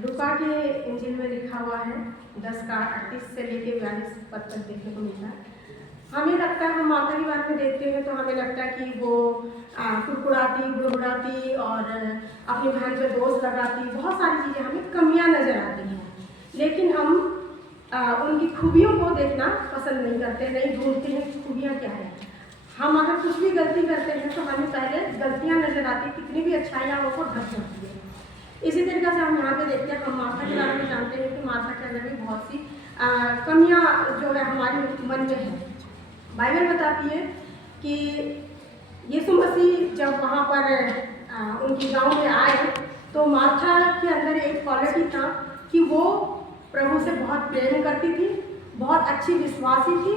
लूका के इंजिल में लिखा हुआ है 10 का 38 से लेके 42 पद तक देखने को मिलता है। हमें लगता है, हम माता के बारे में देखते हैं तो हमें लगता है कि वो कुड़कुड़ाती, बुड़बुड़ाती और अपनी बहन पे दोष लगाती, बहुत सारी चीज़ें हमें कमियां नज़र आती हैं। लेकिन हम उनकी खूबियों को देखना पसंद नहीं करते, नहीं ढूंढते हैं कि खूबियाँ क्या है। हम अगर कुछ भी गलती करते हैं तो हमें पहले गलतियाँ नज़र आती, कितनी भी अच्छाइयाँ वो ढक जाती है। इसी तरीके से हम यहाँ पे देखते हैं, हम माता के बारे में जानते हैं कि माता के अंदर भी बहुत सी कमियाँ जो है हमारे मन में है। बाइबल बताती है कि यीशु मसीह जब वहाँ पर उनकी गांव में आए तो मार्था के अंदर एक क्वालिटी था कि वो प्रभु से बहुत प्रेम करती थी, बहुत अच्छी विश्वासी थी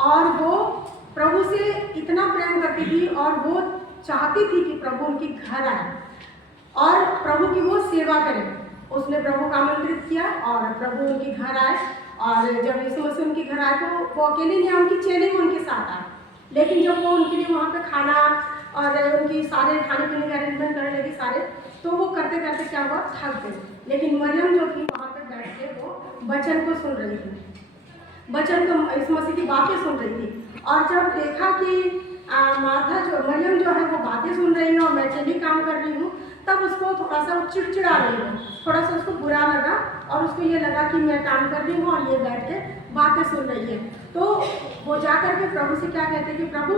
और वो प्रभु से इतना प्रेम करती थी और वो चाहती थी कि प्रभु उनके घर आए और प्रभु की वो सेवा करें। उसने प्रभु को आमंत्रित किया और प्रभु उनके घर आए और जब यीशु मसीह उनके घर आए तो वो अकेले नहीं आए, उनकी चेले भी उनके साथ आए। लेकिन जब वो उनके लिए वहाँ पे खाना और उनकी सारे खाने पीने के अरेंजमेंट करने लगी सारे, तो वो करते करते क्या हुआ, थक गई। लेकिन मरियम जो थी वहाँ पे बैठ के वो वचन को सुन रही थी, वचन को, यीशु मसीह की बातें सुन रही थी। और जब देखा कि मार्था जो मरियम जो है वो बातें सुन रही है और मैं अकेली काम कर रही हूँ, तब उसको थोड़ा सा चिड़चिड़ा रही है, थोड़ा सा उसको बुरा लगा और उसको ये लगा कि मैं काम कर रही हूँ और ये बैठ के बातें सुन रही है। तो वो जा कर के प्रभु से क्या कहते हैं कि प्रभु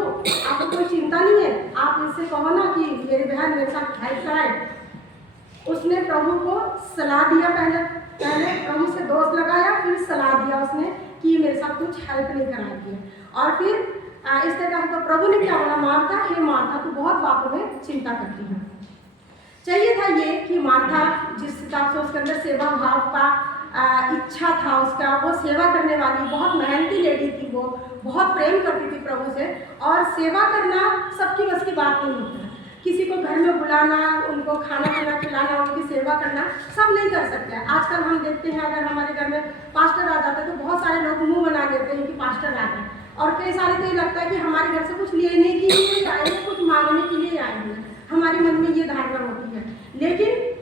आपको कोई चिंता नहीं है, आप इससे कहो ना कि मेरी बहन मेरे साथ हेल्प कराए। उसने प्रभु को सलाह दिया, पहले प्रभु से दोष लगाया, फिर सलाह दिया उसने कि मेरे साथ कुछ हेल्प नहीं कराएगी। और फिर इस तरह से तो प्रभु ने क्या बोला, मार्था हे मार्था तू बहुत बातों में चिंता करती है। चाहिए था ये कि मार्था जिस हिसाब से उसके अंदर सेवा भाव का इच्छा था उसका, वो सेवा करने वाली बहुत मेहनती लेडी थी, वो बहुत प्रेम करती थी प्रभु से। और सेवा करना सबकी बस की बात नहीं होती, किसी को घर में बुलाना, उनको खाना पीना खिलाना, उनकी सेवा करना सब नहीं कर सकते हैं। आजकल हम देखते हैं अगर हमारे घर में पास्टर आ जाते हैं तो बहुत सारे लोग मुंह बना देते हैं कि पास्टर आ गए, और कई सारे तो ये लगता है कि हमारे घर से कुछ लेने के लिए आए हैं, कुछ मांगने के लिए आए हैं, हमारे मन में ये धारणा होती है। लेकिन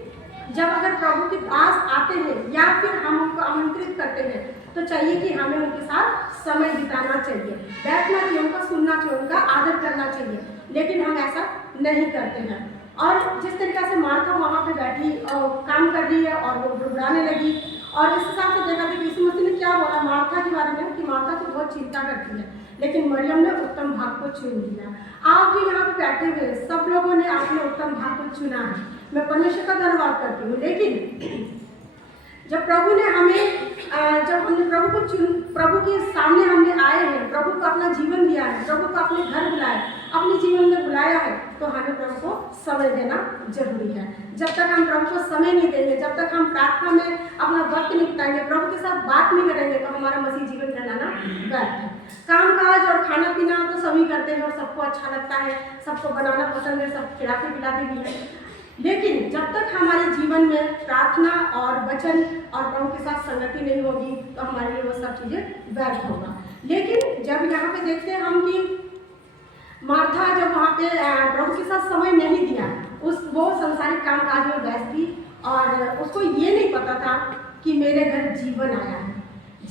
जब अगर प्रभु के दास आते हैं या फिर हम उनको आमंत्रित करते हैं तो चाहिए कि हमें उनके साथ समय बिताना चाहिए, बैठना चाहिए, उनका सुनना चाहिए, उनका आदर करना चाहिए। लेकिन हम ऐसा नहीं करते हैं। और जिस तरीके से मार्था वहाँ पे बैठी और काम कर रही है और वो बुड़बुड़ाने लगी, और इस हिसाब से देखा कि यीशु मसीह ने क्या बोला मार्था के बारे में कि मार्था तो बहुत चिंता करती है, लेकिन मरियम ने उत्तम भाग को चुन लिया। आप जो यहाँ पे बैठे हुए सब लोगों ने अपने उत्तम भाग को चुना है, मैं परमेश्वर का धन्यवाद करती हूँ। लेकिन जब प्रभु ने हमें जब हमने प्रभु के सामने हमने आए हैं, प्रभु को अपना जीवन दिया है, प्रभु को अपने घर बुलाया, अपने जीवन में बुलाया है, तो हमें प्रभु को समय देना जरूरी है। जब तक हम प्रभु को समय नहीं देंगे, जब तक हम प्रार्थना में अपना वक्त नहीं बिताएंगे, प्रभु के साथ बात नहीं करेंगे, तो हमारा मसीह जीवन कहलाना व्यर्थ है। काम काज और खाना पीना तो सभी करते हैं और सबको अच्छा लगता है, सबको बनाना पसंद है, सब खिलाते पिलाते भी है। लेकिन जब तक हमारे जीवन में प्रार्थना और वचन और प्रभु के साथ संगति नहीं होगी तो हमारे लिए वो सब चीज़ें व्यर्थ होगा। लेकिन जब यहाँ पे देखते हैं हम कि मार्था जब वहाँ पे प्रभु के साथ समय नहीं दिया, वो संसारिक काम काज में व्यस्त थी और उसको ये नहीं पता था कि मेरे घर जीवन आया है,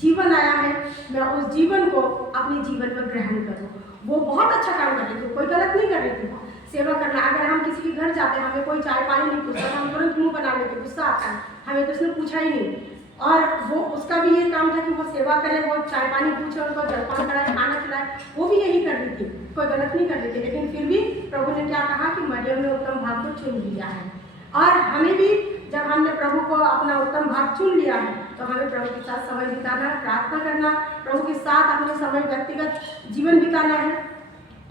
जीवन आया है, मैं उस जीवन को अपने जीवन में ग्रहण करूँ। वो बहुत अच्छा काम कर रही थी, कोई गलत नहीं कर रही थी सेवा करना। अगर हम किसी के घर जाते हैं, हमें कोई चाय पानी नहीं पूछता, हम तुरंत मुँह बना लेते, गुस्सा आता है, हमें तो उसने पूछा ही नहीं। और वो उसका भी ये काम था कि वो सेवा करे, वो चाय पानी पूछे, उनको जलपान कराए, खाना खिलाए, वो भी यही कर रही थी, कोई गलत नहीं कर रही थी। लेकिन फिर भी प्रभु ने क्या कहा कि मरियम ने उत्तम भाग को चुन लिया है। और हमें भी जब हमने प्रभु को अपना उत्तम भाग चुन लिया है तो हमें प्रभु के साथ समय बिताना, प्रार्थना करना, प्रभु के साथ अपने समय व्यक्तिगत जीवन बिताना है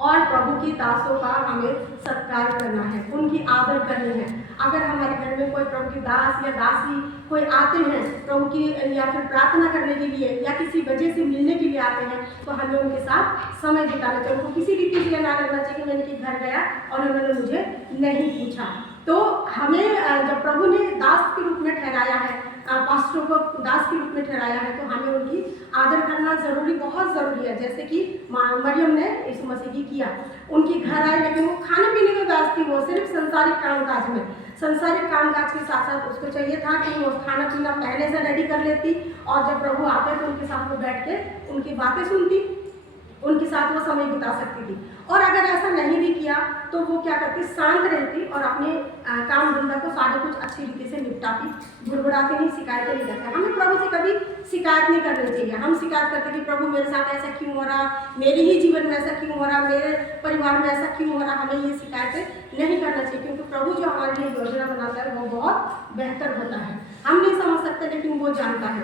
और प्रभु की दासों का हमें सत्कार करना है, उनकी आदर करनी है। अगर हमारे घर में कोई प्रभु की दास या दासी कोई आते हैं प्रभु की या फिर प्रार्थना करने के लिए या किसी वजह से मिलने के लिए आते हैं तो हमें उनके साथ समय बिताना चाहिए। उनको किसी रीति से ना लगना चाहिए कि मैंने कि घर गया और उन्होंने मुझे नहीं पूछा। तो हमें जब प्रभु ने दास के रूप में ठहराया है, पास्टरों को दास के रूप में ठहराया है, तो हमें उनकी आदर करना जरूरी, बहुत ज़रूरी है। जैसे कि मरियम ने यीशु मसीह की किया, उनके घर आए लेकिन वो खाने पीने में व्यस्त थी, वो सिर्फ संसारिक कामकाज में, संसारिक कामकाज के साथ साथ उसको चाहिए था कि वो खाना पीना पहले से रेडी कर लेती और जब प्रभु आते तो उनके साथ वो बैठ के उनकी बातें सुनती, उनके साथ वो समय बिता सकती थी। और अगर ऐसा नहीं भी किया तो वो क्या करती, शांत रहती और अपने काम धंधा को सारे कुछ अच्छी रीति से निपटाती, भुड़भुड़ाती नहीं, शिकायतें नहीं करती। हमें प्रभु से कभी शिकायत नहीं करनी चाहिए। हम शिकायत करते कि प्रभु मेरे साथ ऐसा क्यों हो रहा, मेरे ही जीवन में ऐसा क्यों हो रहा, मेरे परिवार में ऐसा क्यों हो रहा, हमें ये शिकायतें नहीं करना चाहिए, क्योंकि प्रभु जो हमारे लिए योजना बनाता है वो बहुत बेहतर होता है। हम नहीं समझ सकते लेकिन वो जानता है।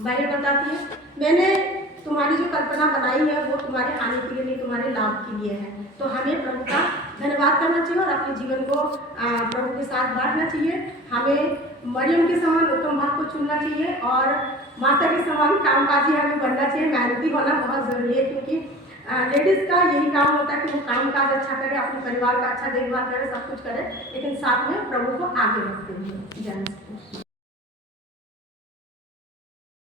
बाइबल बताती है, मैंने तुम्हारी जो कल्पना बनाई है वो तुम्हारे हानि के लिए नहीं, तुम्हारे लाभ के लिए है। तो हमें प्रभु का धन्यवाद करना चाहिए और अपने जीवन को प्रभु के साथ बांटना चाहिए। हमें मरियम के समान उत्तम भाग को चुनना चाहिए और माता के समान कामकाजी हमें बनना चाहिए। मेहनती होना बहुत ज़रूरी है, क्योंकि लेडीज़ का यही काम होता है कि वो कामकाज अच्छा करे, अपने परिवार का अच्छा देखभाल करे, सब कुछ करे, लेकिन साथ में प्रभु को आगे रखते हुए। जय